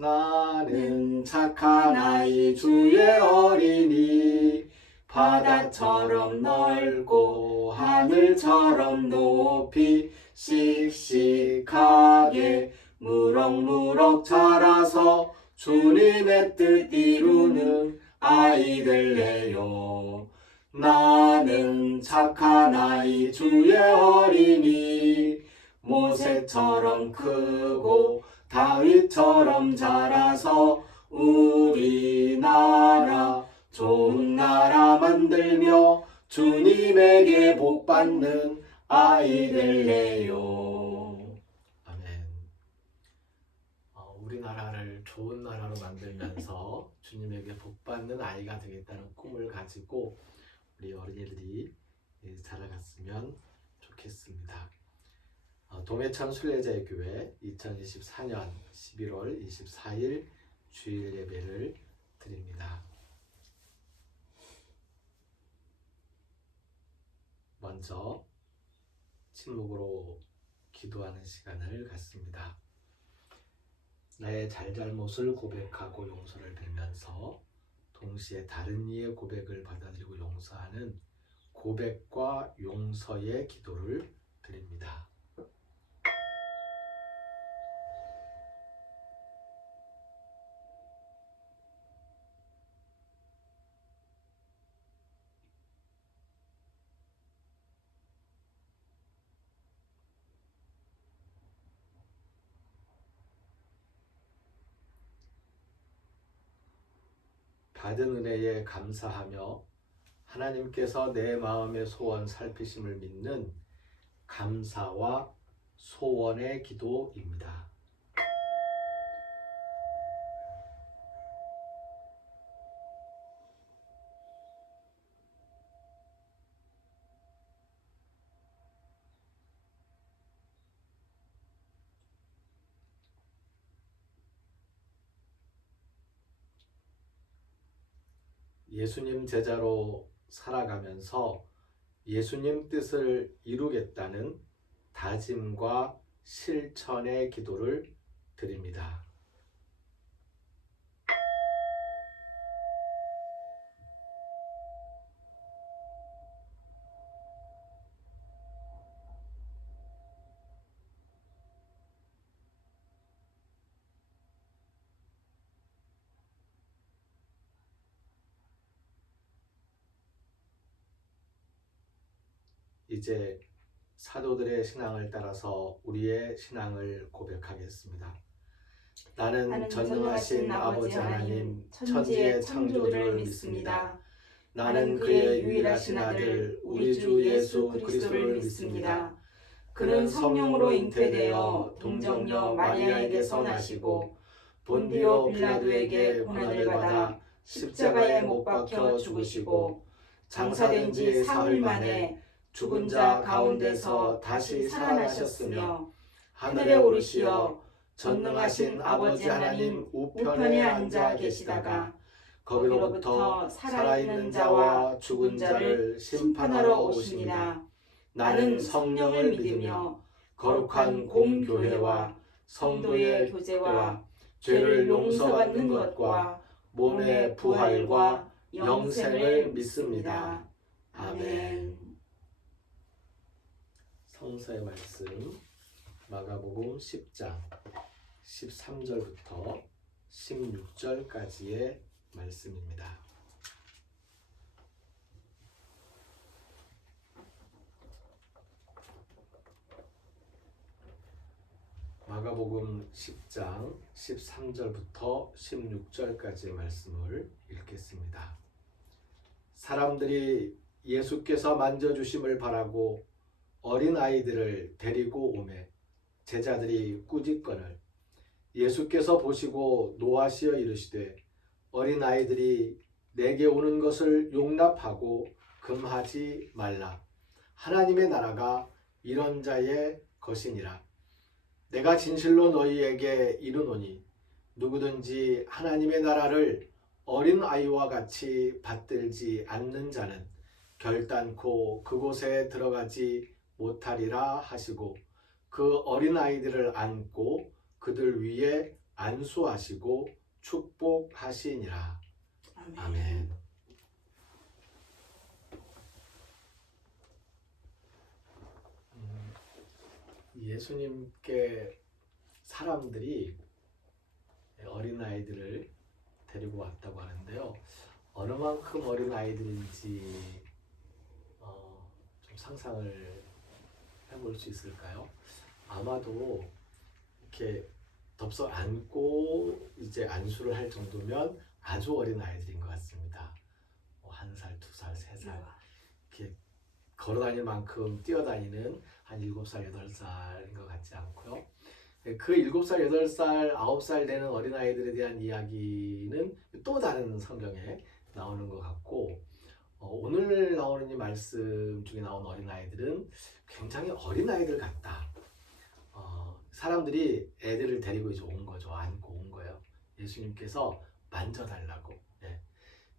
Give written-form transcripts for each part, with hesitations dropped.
나는 착한 아이 주의 어린이 바다처럼 넓고 하늘처럼 높이 씩씩하게 무럭무럭 자라서 주님의 뜻 이루는 아이 될래요. 나는 착한 아이 주의 어린이 모세처럼 크고 다윗처럼 자라서 우리나라 좋은 나라 만들며 주님에게 복받는 아이 될래요. 아멘. 우리나라를 좋은 나라로 만들면서 주님에게 복받는 아이가 되겠다는 꿈을 가지고 우리 어린이들이 자라갔으면 좋겠습니다. 동해천 순례자의 교회 2024년 11월 24일 주일 예배를 드립니다. 먼저 침묵으로 기도하는 시간을 갖습니다. 나의 잘잘못을 고백하고 용서를 빌면서 동시에 다른 이의 고백을 받아들이고 용서하는 고백과 용서의 기도를 드립니다. 받은 은혜에 감사하며 하나님께서 내 마음의 소원 살피심을 믿는 감사와 소원의 기도입니다. 예수님 제자로 살아가면서 예수님 뜻을 이루겠다는 다짐과 실천의 기도를 드립니다. 이제 사도들의 신앙을 따라서 우리의 신앙을 고백하겠습니다. 나는 전능하신 아버지 하나님 천지의 창조주를 믿습니다. 나는 그의 유일하신 아들 우리 주 예수 그리스도를 믿습니다. 그는 성령으로 잉태되어 동정녀 마리아에게서 나시고 본디오 빌라도에게 고난을 받아 십자가에 못 박혀 죽으시고 장사된 지 사흘 만에 죽은 자 가운데서 다시 살아나셨으며 하늘에 오르시어 전능하신 아버지 하나님 우편에 앉아 계시다가 거기로부터 살아있는 자와 죽은 자를 심판하러 오시니라. 나는 성령을 믿으며 거룩한 공교회와 성도의 교제와 죄를 용서받는 것과 몸의 부활과 영생을 믿습니다. 아멘. 성서의 말씀 마가복음 10장 13절부터 16절까지의 말씀입니다. 마가복음 10장 13절부터 16절까지의 말씀을 읽겠습니다. 사람들이 예수께서 만져주심을 바라고 어린 아이들을 데리고 오매 제자들이 꾸짖거늘 예수께서 보시고 노하시어 이르시되 어린 아이들이 내게 오는 것을 용납하고 금하지 말라. 하나님의 나라가 이런 자의 것이니라. 내가 진실로 너희에게 이르노니 누구든지 하나님의 나라를 어린 아이와 같이 받들지 않는 자는 결단코 그곳에 들어가지 못하리라 하시고 그 어린 아이들을 안고 그들 위에 안수하시고 축복하시니라. 아멘. 아멘. 예수님께 사람들이 어린아이들을 데리고 왔다고 하는데요. 어느 만큼 어린아이들인지 좀 상상을 해볼 수 있을까요? 아마도 이렇게 덥석 안고 이제 안수를 할 정도면 아주 어린아이들인 것 같습니다. 1살, 2살, 3살 이렇게 걸어다닐 만큼 뛰어다니는 한 7살, 8살인 것 같지 않고요. 그 7살, 8살, 9살 되는 어린아이들에 대한 이야기는 또 다른 성경에 나오는 것 같고, 오늘 나오는 이 말씀 중에 나온 어린아이들은 굉장히 어린아이들 같다. 사람들이 애들을 데리고 이제 온 거죠. 안고 온 거예요. 예수님께서 만져달라고. 네.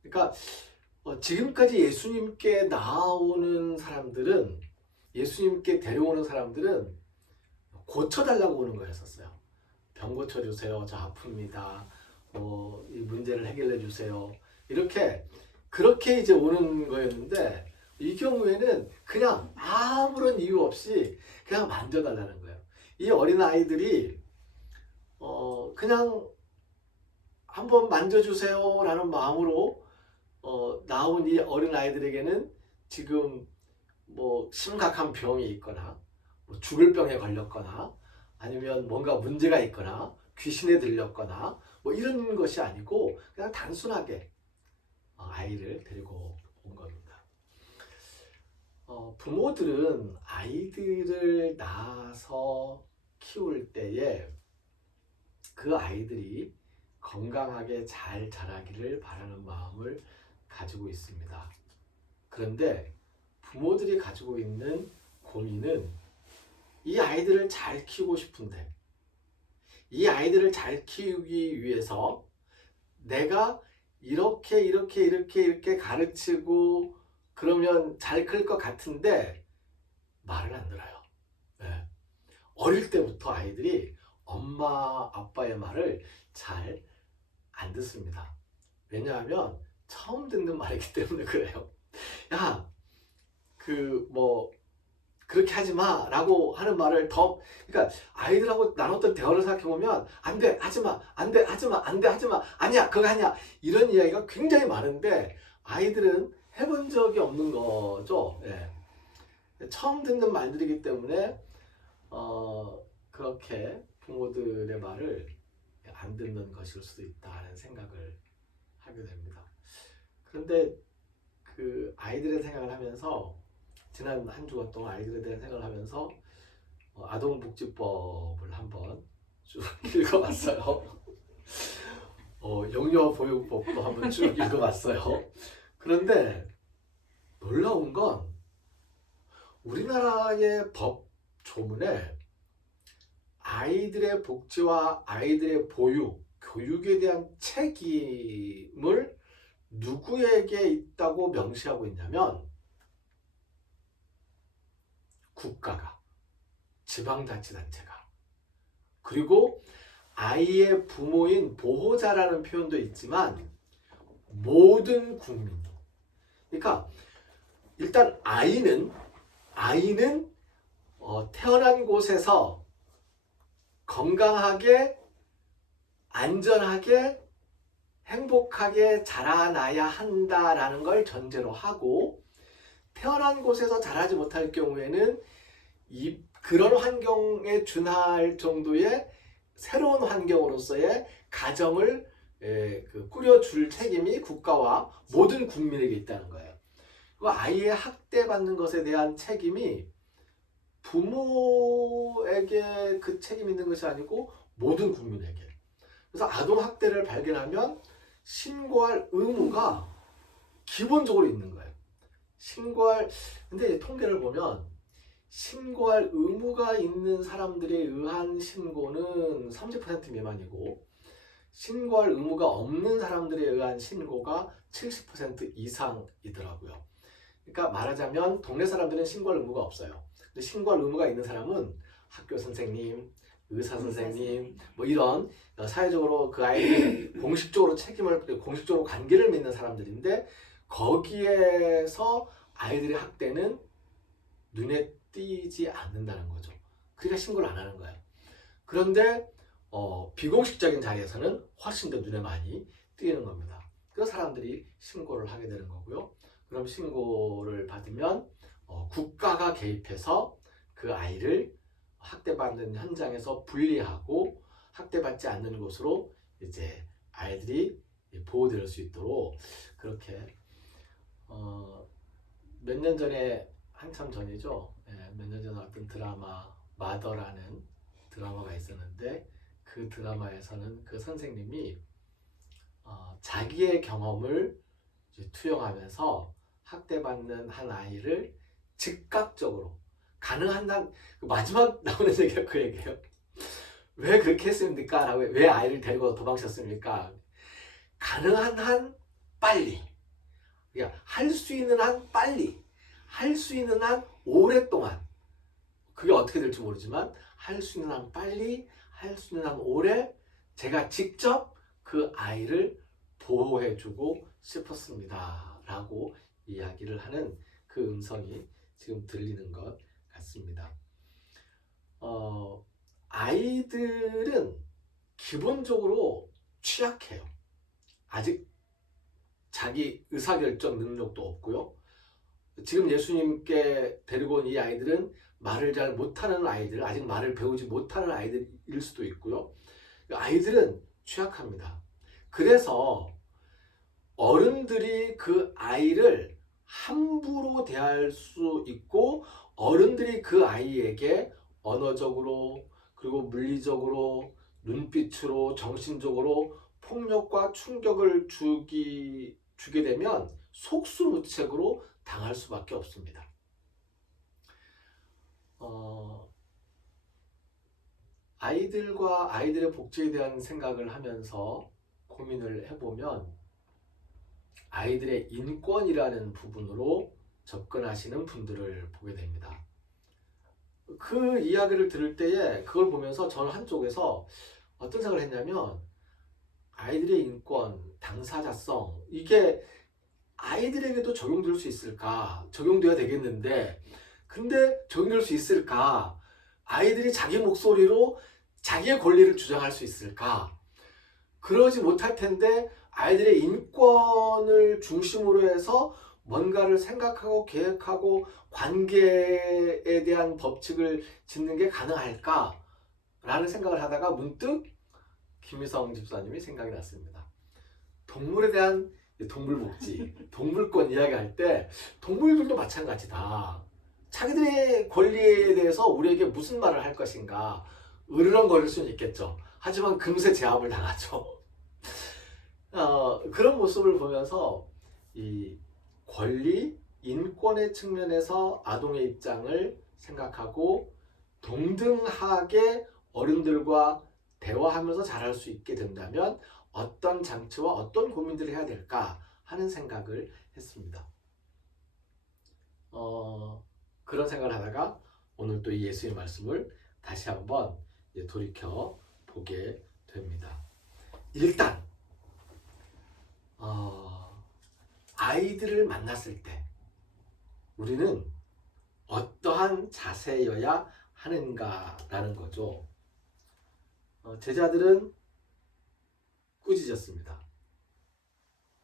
그러니까 지금까지 예수님께 나오는 사람들은, 예수님께 데려오는 사람들은 고쳐달라고 오는 거였었어요. 병 고쳐주세요. 저 아픕니다. 이 문제를 해결해 주세요. 그렇게 이제 오는 거였는데, 이 경우에는 그냥 아무런 이유 없이 그냥 만져달라는 거예요. 이 어린아이들이 그냥 한번 만져주세요 라는 마음으로 나온 이 어린아이들에게는 지금 뭐 심각한 병이 있거나 뭐 죽을 병에 걸렸거나 아니면 뭔가 문제가 있거나 귀신에 들렸거나 뭐 이런 것이 아니고 그냥 단순하게 아이를 데리고 온 겁니다. 부모들은 아이들을 낳아서 키울 때에 그 아이들이 건강하게 잘 자라기를 바라는 마음을 가지고 있습니다. 그런데 부모들이 가지고 있는 고민은 이 아이들을 잘 키우고 싶은데, 이 아이들을 잘 키우기 위해서 내가 이렇게 가르치고 그러면 잘 클 것 같은데 말을 안 들어요. 네. 어릴 때부터 아이들이 엄마 아빠의 말을 잘 안 듣습니다. 왜냐하면 처음 듣는 말이기 때문에 그래요. 야, 그렇게 하지 마 라고 하는 말을 그러니까 아이들하고 나눴던 대화를 생각해보면 안 돼, 하지 마, 안 돼, 하지 마, 안 돼, 하지 마, 아니야, 그거 아니야, 이런 이야기가 굉장히 많은데 아이들은 해본 적이 없는 거죠. 예. 처음 듣는 말들이기 때문에 그렇게 부모들의 말을 안 듣는 것일 수도 있다는 생각을 하게 됩니다. 그런데 그 아이들의 생각을 하면서, 지난 한 주간 동안 아이들에 대한 생각을 하면서 아동복지법을 한번 쭉 읽어봤어요. 영유아보육법도 한번 쭉 읽어봤어요. 그런데 놀라운 건 우리나라의 법 조문에 아이들의 복지와 아이들의 보육, 교육에 대한 책임을 누구에게 있다고 명시하고 있냐면 국가가, 지방자치단체가, 그리고 아이의 부모인 보호자라는 표현도 있지만 모든 국민이. 그러니까 일단 아이는 태어난 곳에서 건강하게, 안전하게, 행복하게 자라나야 한다라는 걸 전제로 하고, 태어난 곳에서 자라지 못할 경우에는 그런 환경에 준할 정도의 새로운 환경으로서의 가정을 꾸려줄 책임이 국가와 모든 국민에게 있다는 거예요. 아이의 학대받는 것에 대한 책임이 부모에게 그 책임이 있는 것이 아니고 모든 국민에게. 그래서 아동학대를 발견하면 신고할 의무가 기본적으로 있는 거예요. 근데 통계를 보면 신고할 의무가 있는 사람들에 의한 신고는 30% 미만이고, 신고할 의무가 없는 사람들에 의한 신고가 70% 이상이더라고요. 그러니까 말하자면 동네 사람들은 신고할 의무가 없어요. 근데 신고할 의무가 있는 사람은 학교 선생님, 의사 선생님, 뭐 이런 사회적으로 그 아이들이 공식적으로 관계를 맺는 사람들인데 거기에서 아이들의 학대는 눈에 띄지 않는다는 거죠. 그러니까 신고를 안 하는 거예요. 그런데 비공식적인 자리에서는 훨씬 더 눈에 많이 띄는 겁니다. 그래서 사람들이 신고를 하게 되는 거고요. 그럼 신고를 받으면 국가가 개입해서 그 아이를 학대받는 현장에서 분리하고 학대받지 않는 곳으로 이제 아이들이 보호될 수 있도록 그렇게 몇 년 전에 한참 전이죠. 몇 년 전에 어떤 드라마 마더라는 드라마가 있었는데 그 드라마에서는 그 선생님이 자기의 경험을 이제 투영하면서 학대받는 한 아이를 즉각적으로 가능한 한 마지막 나오는 얘기가 그 얘기예요. 왜 그렇게 했습니까? 라고 왜 아이를 데리고 도망쳤습니까? 가능한 한 빨리, 그러니까 할 수 있는 한 빨리, 할 수 있는 한 오랫동안, 그게 어떻게 될지 모르지만 할 수 있는 한 빨리, 할 수 있는 한 오래 제가 직접 그 아이를 보호해주고 싶었습니다. 라고 이야기를 하는 그 음성이 지금 들리는 것 같습니다. 아이들은 기본적으로 취약해요. 아직 자기 의사결정 능력도 없고요. 지금 예수님께 데리고 온 이 아이들은 말을 잘 못하는 아이들, 아직 말을 배우지 못하는 아이들일 수도 있고요. 아이들은 취약합니다. 그래서 어른들이 그 아이를 함부로 대할 수 있고 어른들이 그 아이에게 언어적으로 그리고 물리적으로 눈빛으로 정신적으로 폭력과 충격을 주게 되면 속수무책으로 당할 수밖에 없습니다. 아이들과 아이들의 복지에 대한 생각을 하면서 고민을 해보면 아이들의 인권이라는 부분으로 접근하시는 분들을 보게 됩니다. 그 이야기를 들을 때에 그걸 보면서 저는 한쪽에서 어떤 생각을 했냐면 아이들의 인권, 당사자성 이게 아이들에게도 적용될 수 있을까? 적용돼야 되겠는데 근데 적용될 수 있을까? 아이들이 자기 목소리로 자기의 권리를 주장할 수 있을까? 그러지 못할 텐데 아이들의 인권을 중심으로 해서 뭔가를 생각하고 계획하고 관계에 대한 법칙을 짓는 게 가능할까? 라는 생각을 하다가 문득 김희성 집사님이 생각이 났습니다. 동물에 대한 동물복지, 동물권 이야기할 때 동물들도 마찬가지다. 자기들의 권리에 대해서 우리에게 무슨 말을 할 것인가 으르렁거릴 수는 있겠죠. 하지만 금세 제압을 당하죠. 그런 모습을 보면서 이 권리, 인권의 측면에서 아동의 입장을 생각하고 동등하게 어른들과 대화하면서 자랄 수 있게 된다면 어떤 장치와 어떤 고민들을 해야 될까 하는 생각을 했습니다. 그런 생각을 하다가 오늘 또 이 예수의 말씀을 다시 한번 돌이켜 보게 됩니다. 일단 아이들을 만났을 때 우리는 어떠한 자세여야 하는가라는 거죠. 제자들은 꾸짖었습니다.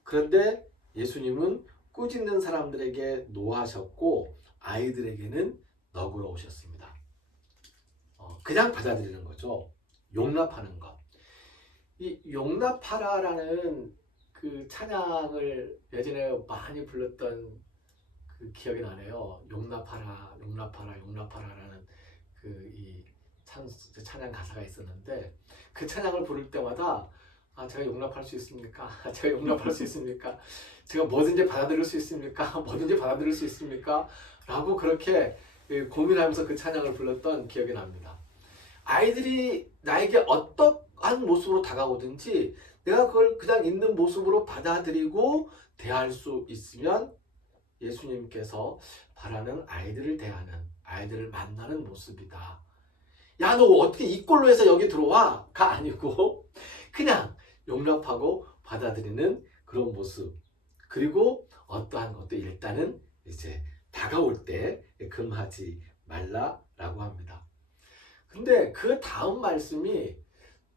그런데 예수님은 꾸짖는 사람들에게 노하셨고 아이들에게는 너그러우셨습니다. 그냥 받아들이는 거죠. 용납하는 것. 이 용납하라라는 그 찬양을 예전에 많이 불렀던 그 기억이 나네요. 용납하라, 용납하라, 용납하라라는 그 찬양 가사가 있었는데 그 찬양을 부를 때마다 제가 용납할 수 있습니까? 제가 용납할 수 있습니까? 제가 뭐든지 받아들일 수 있습니까? 뭐든지 받아들일 수 있습니까? 라고 그렇게 고민하면서 그 찬양을 불렀던 기억이 납니다. 아이들이 나에게 어떠한 모습으로 다가오든지 내가 그걸 그냥 있는 모습으로 받아들이고 대할 수 있으면 예수님께서 바라는 아이들을 대하는, 아이들을 만나는 모습이다. 야, 너 어떻게 이 꼴로 해서 여기 들어와?가 아니고 그냥 용납하고 받아들이는 그런 모습. 그리고 어떠한 것도 일단은 이제 다가올 때 금하지 말라라고 합니다. 근데 그 다음 말씀이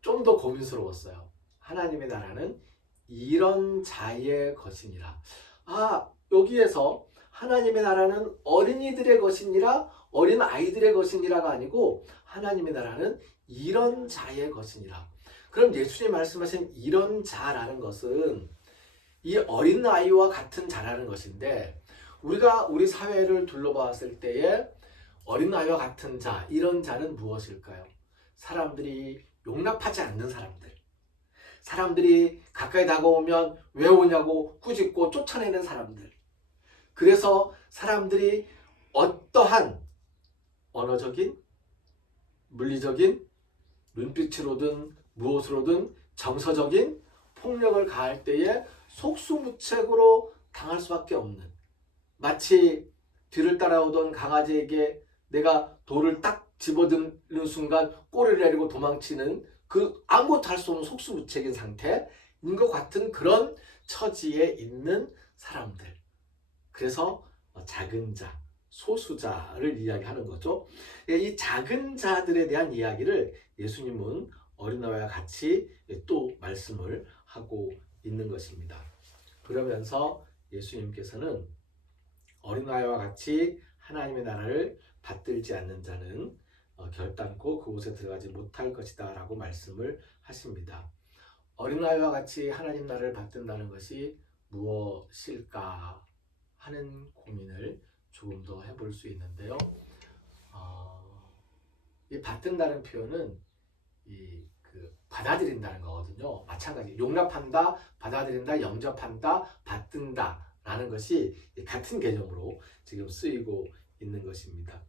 좀 더 고민스러웠어요. 하나님의 나라는 이런 자의 것이니라. 여기에서 하나님의 나라는 어린이들의 것이니라, 어린 아이들의 것이니라가 아니고 하나님의 나라는 이런 자의 것이니라. 그럼 예수님 말씀하신 이런 자라는 것은 이 어린 아이와 같은 자라는 것인데, 우리가 우리 사회를 둘러봤을 때에 어린 아이와 같은 자, 이런 자는 무엇일까요? 사람들이 용납하지 않는 사람들, 사람들이 가까이 다가오면 왜 오냐고 꾸짖고 쫓아내는 사람들. 그래서 사람들이 어떠한 언어적인, 물리적인, 눈빛으로든 무엇으로든 정서적인 폭력을 가할 때에 속수무책으로 당할 수밖에 없는, 마치 뒤를 따라오던 강아지에게 내가 돌을 딱 집어드는 순간 꼬리를 내리고 도망치는 그 아무것도 할 수 없는 속수무책인 상태인 것 같은 그런 처지에 있는 사람들. 그래서 작은 자, 소수자를 이야기하는 거죠. 이 작은 자들에 대한 이야기를 예수님은 어린아이와 같이 또 말씀을 하고 있는 것입니다. 그러면서 예수님께서는 어린아이와 같이 하나님의 나라를 받들지 않는 자는 결단코 그곳에 들어가지 못할 것이다 라고 말씀을 하십니다. 어린아이와 같이 하나님 나라를 받든다는 것이 무엇일까 하는 고민을 조금 더 해볼 수 있는데요. 이 받든다는 표현은 받아들인다는 거거든요. 마찬가지 용납한다, 받아들인다, 영접한다, 받든다 라는 것이 같은 개념으로 지금 쓰이고 있는 것입니다.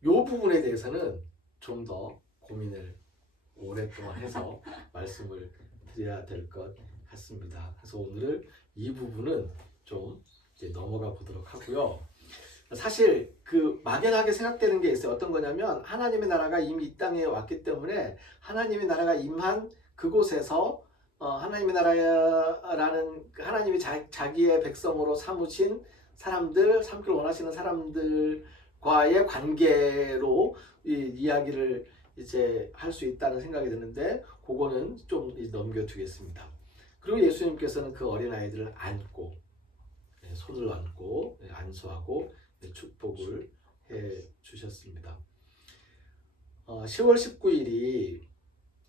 이 부분에 대해서는 좀 더 고민을 오랫동안 해서 말씀을 드려야 될 것 같습니다. 그래서 오늘 이 부분은 좀 이제 넘어가 보도록 하고요. 사실 막연하게 생각되는 게 있어요. 어떤 거냐면 하나님의 나라가 이미 이 땅에 왔기 때문에 하나님의 나라가 임한 그곳에서 하나님의 나라라는 하나님이 자기의 백성으로 삼으신 사람들, 삼기를 원하시는 사람들과의 관계로 이야기를 이제 할 수 있다는 생각이 드는데, 그거는 좀 넘겨두겠습니다. 그리고 예수님께서는 그 어린아이들을 안고 손을 얹고 안수하고 축복을 해 주셨습니다. 10월 19일이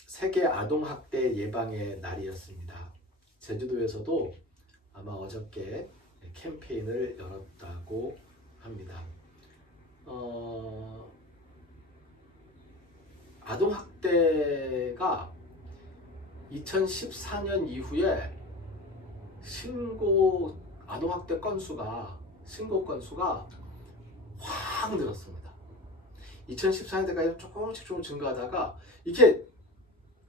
세계 아동학대 예방의 날이었습니다. 제주도에서도 아마 어저께 캠페인을 열었다고 합니다. 아동학대가 2014년 이후에 아동학대 신고 건수가 확 늘었습니다. 2014년 때까지 조금씩 증가하다가 이게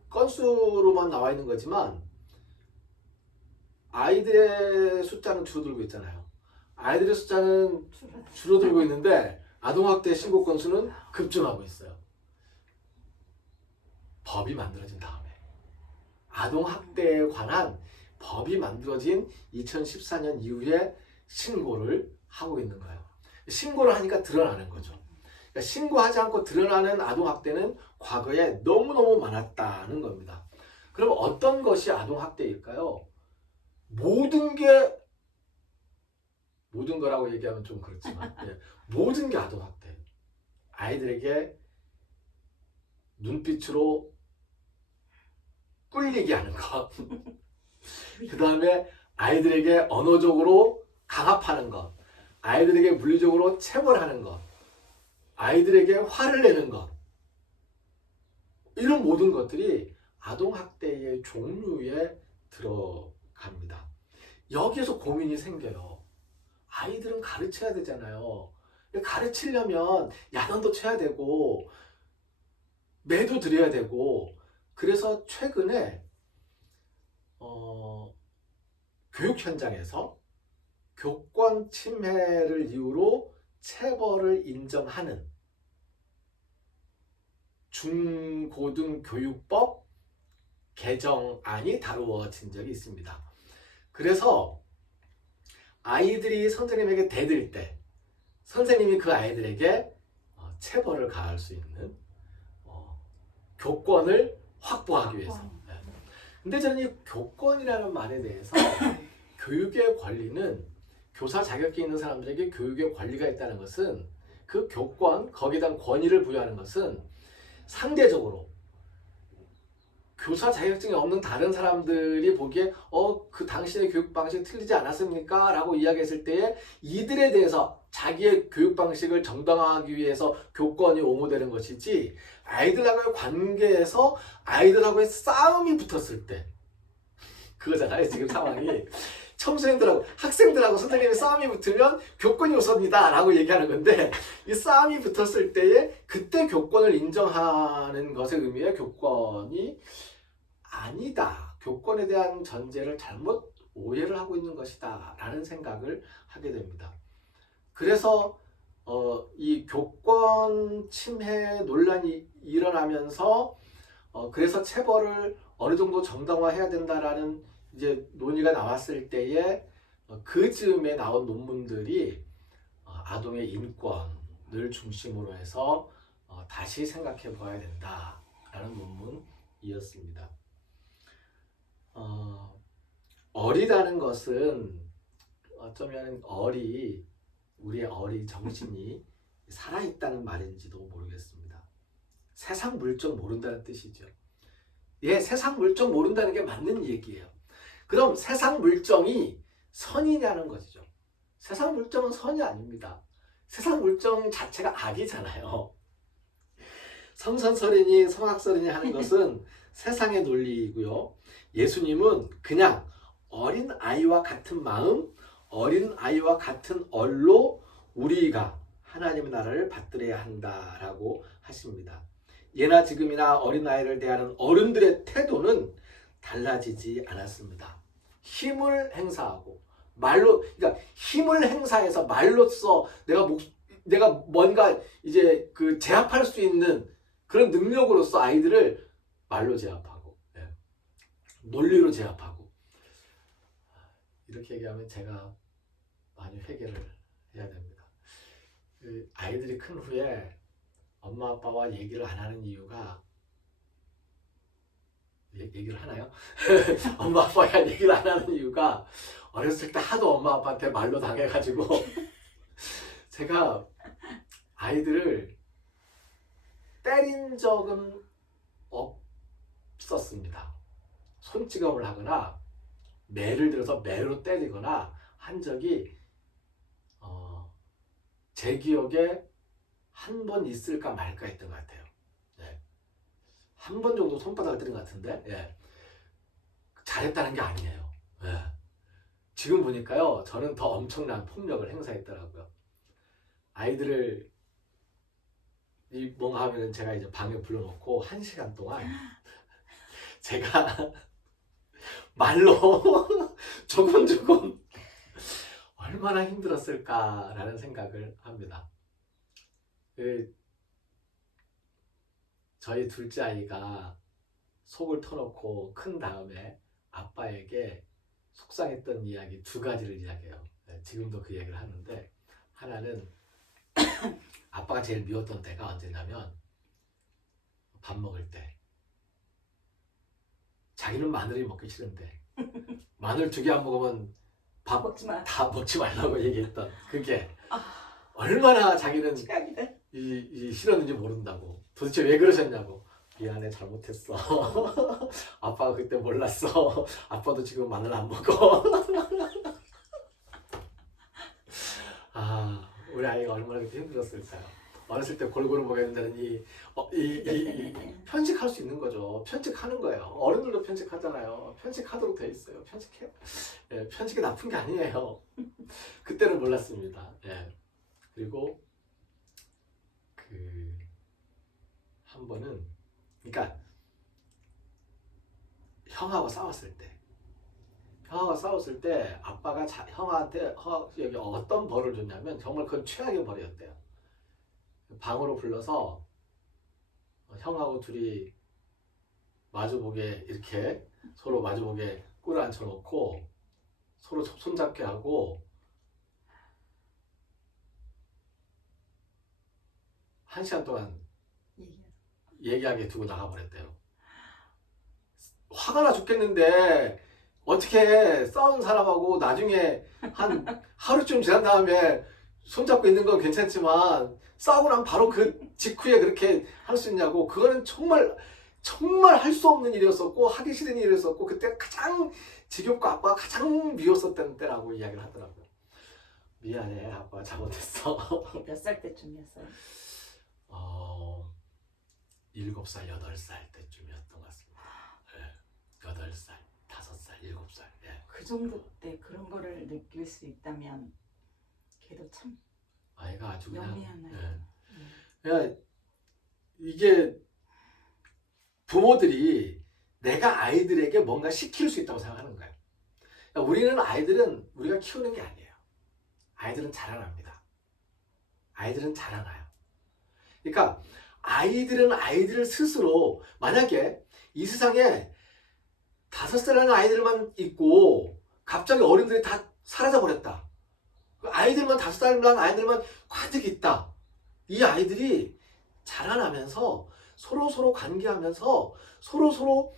건수로만 나와 있는 거지만 아이들의 숫자는 줄어들고 있잖아요. 아이들의 숫자는 줄어들고 있는데 아동학대 신고 건수는 급증하고 있어요. 법이 만들어진 다음에 아동학대에 관한 법이 만들어진 2014년 이후에 신고를 하고 있는 거예요. 신고를 하니까 드러나는 거죠. 그러니까 신고하지 않고 드러나는 아동학대는 과거에 너무너무 많았다는 겁니다. 그럼 어떤 것이 아동학대일까요? 모든 거라고 얘기하면 좀 그렇지만 모든 게 아동학대. 아이들에게 눈빛으로 꿀리게 하는 것. 그 다음에 아이들에게 언어적으로 강압하는 것. 아이들에게 물리적으로 체벌하는 것. 아이들에게 화를 내는 것. 이런 모든 것들이 아동학대의 종류에 들어갑니다. 여기에서 고민이 생겨요. 아이들은 가르쳐야 되잖아요. 가르치려면 야단도 쳐야 되고 매도 드려야 되고, 그래서 최근에 교육 현장에서 교권 침해를 이유로 체벌을 인정하는 중고등교육법 개정안이 다루어진 적이 있습니다. 그래서 아이들이 선생님에게 대들 때 선생님이 그 아이들에게 체벌을 가할 수 있는 교권을 확보하기 위해서. 근데 저는 이 교권이라는 말에 대해서 교육의 권리는 교사 자격이 있는 사람들에게 교육의 권리가 있다는 것은 그 교권, 거기에 대한 권위를 부여하는 것은 상대적으로 교사 자격증이 없는 다른 사람들이 보기에 그 당신의 교육 방식이 틀리지 않았습니까? 라고 이야기했을 때에 이들에 대해서 자기의 교육 방식을 정당화하기 위해서 교권이 옹호되는 것이지, 아이들하고의 관계에서 아이들하고의 싸움이 붙었을 때 그거잖아요. 지금 상황이 청소년들하고 학생들하고 선생님이 싸움이 붙으면 교권이 우선이다 라고 얘기하는 건데, 이 싸움이 붙었을 때에 그때 교권을 인정하는 것의 의미의 교권이 아니다, 교권에 대한 전제를 잘못 오해를 하고 있는 것이다 라는 생각을 하게 됩니다. 그래서 이 교권 침해 논란이 일어나면서 그래서 체벌을 어느 정도 정당화해야 된다라는 이제 논의가 나왔을 때에 그 즈음에 나온 논문들이 아동의 인권을 중심으로 해서 다시 생각해 봐야 된다라는 논문이었습니다. 어리다는 것은 어쩌면 우리의 어리 정신이 살아있다는 말인지도 모르겠습니다. 세상 물정 모른다는 뜻이죠. 예, 세상 물정 모른다는 게 맞는 얘기예요. 그럼 세상 물정이 선이냐는 것이죠. 세상 물정은 선이 아닙니다. 세상 물정 자체가 악이잖아요. 성선설이니 성악설이니 하는 것은 세상의 논리이고요. 예수님은 그냥 어린 아이와 같은 마음, 어린 아이와 같은 얼로 우리가 하나님의 나라를 받들어야 한다라고 하십니다. 예나 지금이나 어린아이를 대하는 어른들의 태도는 달라지지 않았습니다. 힘을 행사하고 말로, 그러니까 힘을 행사해서 말로써 내가 뭔가 이제 그 제압할 수 있는 그런 능력으로서 아이들을 말로 제압하고, 논리로 제압하고, 이렇게 얘기하면 제가 많이 회개를 해야 됩니다. 아이들이 큰 후에 엄마 아빠와 얘기를 안 하는 이유가, 얘기를 하나요? 엄마 아빠가 얘기를 안 하는 이유가 어렸을 때 하도 엄마 아빠한테 말로 당해가지고 제가 아이들을 때린 적은 없었습니다. 손찌검을 하거나 매를 들어서 매로 때리거나 한 적이 제 기억에 한 번 있을까 말까 했던 것 같아요. 한 번 정도 손바닥을 때린 것 같은데, 잘했다는 게 아니에요. 지금 보니까요, 저는 더 엄청난 폭력을 행사했더라고요. 아이들을 뭔가 하면 제가 이제 방에 불러놓고 1시간 동안 제가 말로 조금 얼마나 힘들었을까라는 생각을 합니다. 저희 둘째 아이가 속을 터놓고 큰 다음에 아빠에게 속상했던 이야기 2가지를 이야기해요. 지금도 그 얘기를 하는데, 하나는 아빠가 제일 미웠던 때가 언제냐면 밥 먹을 때 자기는 마늘이 먹기 싫은데 마늘 2개 안 먹으면 밥 다 먹지 말라고 얘기했던 그게 얼마나 자기는 이 싫었는지 모른다고. 도대체 왜 그러셨냐고. 미안해, 잘못했어. 아빠가 그때 몰랐어. 아빠도 지금 마늘 안 먹어. 우리 아이가 얼마나 그때 힘들었을까요? 어렸을 때 골고루 먹여야 된다는 이 편식할 수 있는 거죠. 편식하는 거예요. 어른들도 편식하잖아요. 편식하도록 돼 있어요. 편식해요. 편식이 나쁜 게 아니에요. 그때는 몰랐습니다. 그리고 한 번은, 그러니까 형하고 싸웠을 때 아빠가 형한테 여기 어떤 벌을 줬냐면 정말 그건 최악의 벌이었대요. 방으로 불러서 형하고 둘이 마주보게 이렇게 서로 마주보게 꿀을 앉혀놓고 서로 손잡게 하고 1시간 동안 얘기하게 두고 나가버렸대요. 화가 나 죽겠는데 어떻게 싸운 사람하고 나중에 한 하루쯤 지난 다음에 손잡고 있는 건 괜찮지만 싸우고 나면 바로 그 직후에 그렇게 할 수 있냐고. 그거는 정말 할 수 없는 일이었었고 하기 싫은 일이었었고 그때 가장 지겹고 아빠가 가장 미웠었던 때라고 이야기를 하더라고요. 미안해, 아빠가 잘못했어. 몇 살 때쯤이었어요? 7살, 8살 때쯤이었던 것 같습니다. 8살, 5살, 7살. 예. 그 정도 때 그런 거를 느낄 수 있다면 걔도 참 아이가 아주 그냥 영리한 아이. 그냥 이게 부모들이 내가 아이들에게 뭔가 시킬 수 있다고 생각하는 거예요. 그러니까 우리는 아이들은 우리가 키우는 게 아니에요. 아이들은 자라납니다. 아이들은 자라나요. 그러니까 아이들은 아이들 스스로 만약에 이 세상에 5살이라는 아이들만 있고 갑자기 어른들이 다 사라져 버렸다. 아이들만 5살이라는 아이들만 가득 있다. 이 아이들이 자라나면서 서로 관계하면서 서로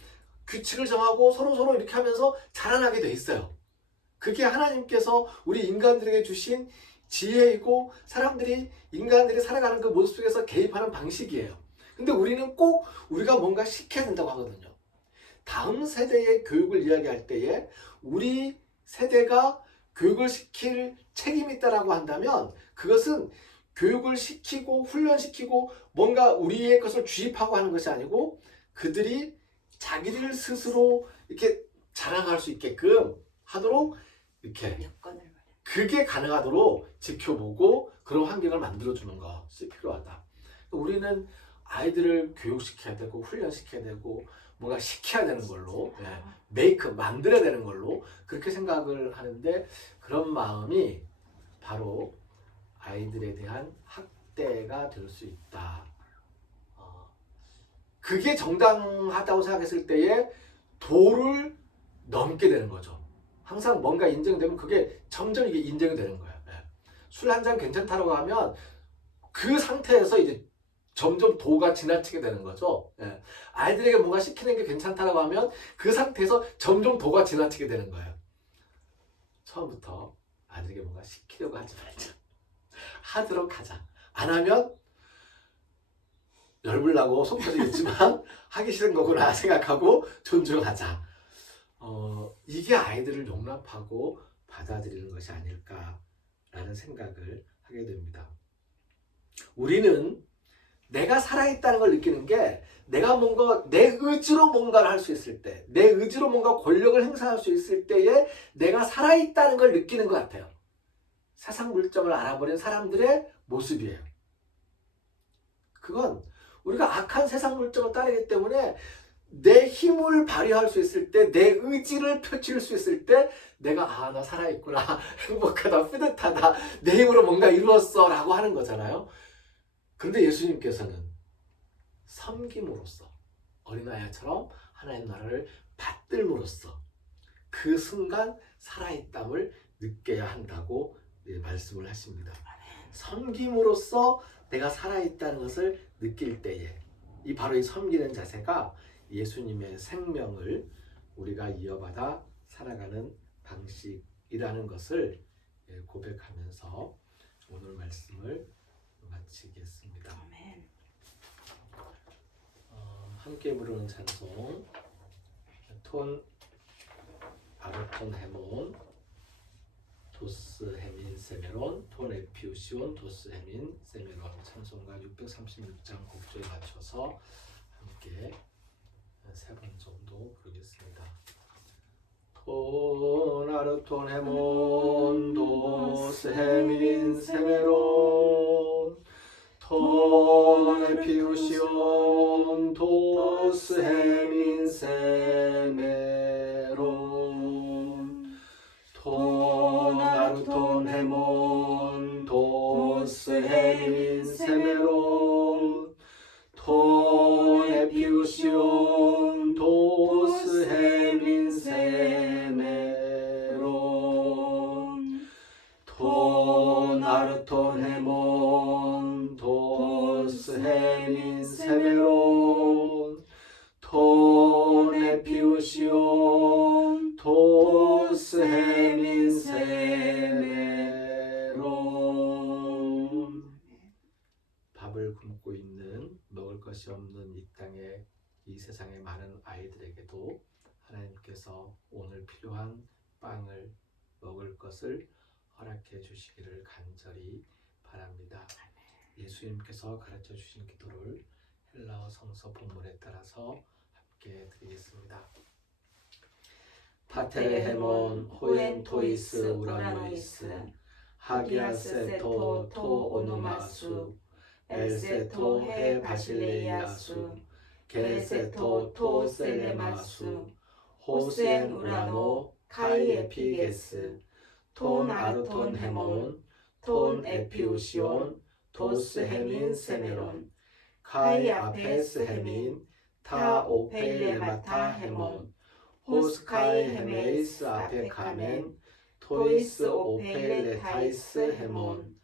규칙을 정하고 서로 이렇게 하면서 자라나게 돼 있어요. 그게 하나님께서 우리 인간들에게 주신 지혜이고 인간들이 살아가는 그 모습 속에서 개입하는 방식이에요. 근데 우리는 꼭 우리가 뭔가 시켜야 된다고 하거든요. 다음 세대의 교육을 이야기할 때에 우리 세대가 교육을 시킬 책임이 있다라고 한다면 그것은 교육을 시키고 훈련시키고 뭔가 우리의 것을 주입하고 하는 것이 아니고 그들이 자기들 스스로 이렇게 자랑할 수 있게끔 하도록 이렇게 여건을 그게 가능하도록 지켜보고 그런 환경을 만들어주는 것이 필요하다. 우리는 아이들을 교육시켜야 되고 훈련시켜야 되고 뭔가 시켜야 되는 걸로 만들어야 되는 걸로 그렇게 생각을 하는데 그런 마음이 바로 아이들에 대한 학대가 될 수 있다. 그게 정당하다고 생각했을 때에 도를 넘게 되는 거죠. 항상 뭔가 인정되면 그게 점점 이게 인정이 되는 거예요. 술 한 잔 괜찮다고 하면 그 상태에서 이제 점점 도가 지나치게 되는 거죠. 아이들에게 뭔가 시키는 게 괜찮다고 하면 그 상태에서 점점 도가 지나치게 되는 거예요. 처음부터 아이들에게 뭔가 시키려고 하지 말자. 하도록 하자. 안 하면 열불나고 속 터지겠지만 하기 싫은 거구나 생각하고 존중하자. 이게 아이들을 용납하고 받아들이는 것이 아닐까라는 생각을 하게 됩니다. 우리는 내가 살아있다는 걸 느끼는 게 내가 뭔가 내 의지로 뭔가를 할 수 있을 때, 내 의지로 뭔가 권력을 행사할 수 있을 때에 내가 살아있다는 걸 느끼는 것 같아요. 세상 물정을 알아버린 사람들의 모습이에요. 그건 우리가 악한 세상 물정을 따르기 때문에 내 힘을 발휘할 수 있을 때, 내 의지를 펼칠 수 있을 때 내가 나 살아있구나, 행복하다, 뿌듯하다, 내 힘으로 뭔가 이루었어 라고 하는 거잖아요. 그런데 예수님께서는 섬김으로써 어린아이처럼 하나님 나라를 받들므로써 그 순간 살아있담을 느껴야 한다고 말씀을 하십니다. 섬김으로써 내가 살아있다는 것을 느낄 때에 바로 이 섬기는 자세가 예수님의 생명을 우리가 이어받아 살아가는 방식이라는 것을 고백하면서 오늘 말씀을 마치겠습니다. 아멘. 함께 부르는 찬송 톤 아르톤 헤몬 도스 헤민 세메론 톤 에피우시온 도스 헤민 세메론 찬송가 636장 곡조에 맞춰서 함께 3번 정도 부르겠습니다. 톤 아르톤 헤몬 도스 헤민 세메론 톤 에피우시온 도스 헤민 세메론 톤 아르톤 헤몬 도스 헤민 세메론 톤 이 세상의 많은 아이들에게도 하나님께서 오늘 필요한 빵을 먹을 것을 허락해 주시기를 간절히 바랍니다. 예수님께서 가르쳐 주신 기도를 헬라어 성서 본문에 따라서 함께 드리겠습니다. 파테레헤몬 호엔 토이스 우라노이스 하기아세토 토 오노마수 엘세토 헤 바실레이아수 게세토 토 셀레마수 호센 우라노 카이 에피게스 톤 아르톤 헤몬 톤 에피우시온 도스 헤민 세메론 카이 아페스 헤민 타 오페일레마타 헤몬 호스카이 헤메이스 아페 카멘 토이스 오페일레 타이스 헤몬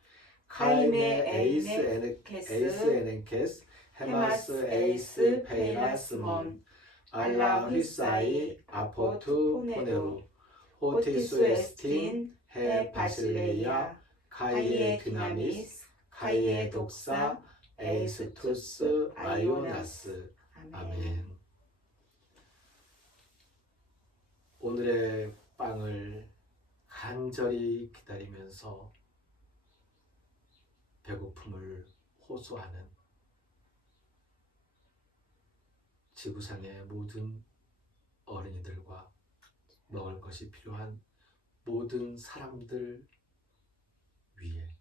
카이메 에이스 에네케스 헤마스 에이스 페이라스몬 알라 휘사이 아포투 포네루 호티수 에스틴 헤 바실레이아 카이에 디나미스 카이에 독사 에이스투스 아이오나스. 아멘. 오늘의 빵을 간절히 기다리면서 배고픔을 호소하는 지구상의 모든 어린이들과 먹을 것이 필요한 모든 사람들 위에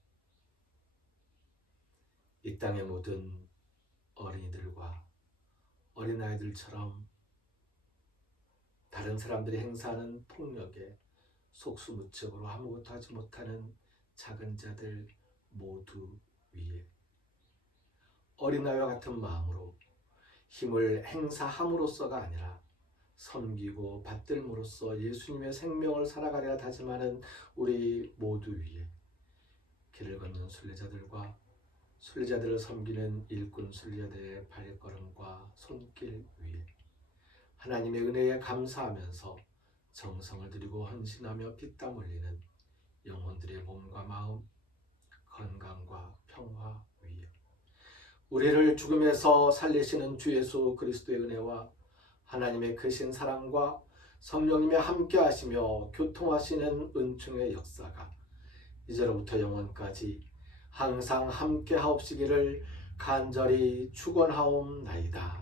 이 땅의 모든 어린이들과 어린아이들처럼 다른 사람들이 행사하는 폭력에 속수무책으로 아무것도 하지 못하는 작은 자들 모두 위에 어린아이와 같은 마음으로 힘을 행사함으로써가 아니라 섬기고 받들므로써 예수님의 생명을 살아가려 다짐하는 우리 모두 위에 길을 걷는 순례자들과 순례자들을 섬기는 일꾼 순례자들의 발걸음과 손길 위에 하나님의 은혜에 감사하면서 정성을 들이고 헌신하며 피땀 흘리는 영혼들의 몸과 마음, 건강과 평화 위에 우리를 죽음에서 살리시는 주 예수 그리스도의 은혜와 하나님의 크신 사랑과 성령님의 함께 하시며 교통하시는 은총의 역사가 이제로부터 영원까지 항상 함께 하옵시기를 간절히 축원하옵나이다.